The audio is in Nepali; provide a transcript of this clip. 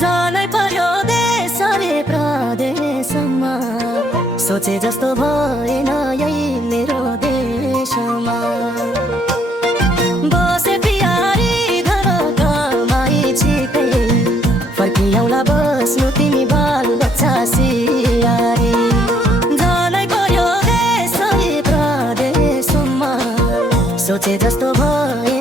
जानै पर्यो देश रे प्रदेशमा, सोचे जस्तो भएन यही मेरो देशमा। बसे प्यारी घर कमाई छिटै, फर्किआउला बस्नु तिमी बाल बच्चा सियारी। जानै पर्यो देश रे प्रदेशमा, सोचे जस्तो भए